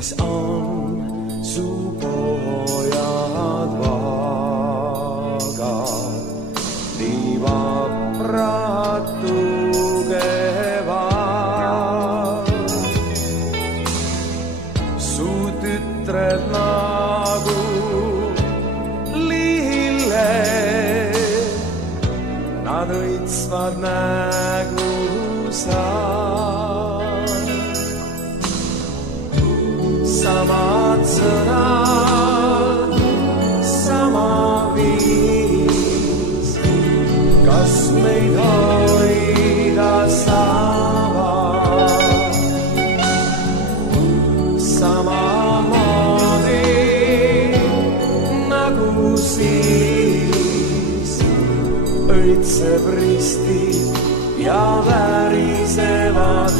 siis on su pojad vagad, nii vaprad tugevad. Su tütred nagu lilled, nad õitsvad nägusad. Samad sõnad, sama viis, kas meid hoida saavad. Samamoodi nagu siis õitseb risti ja värisevad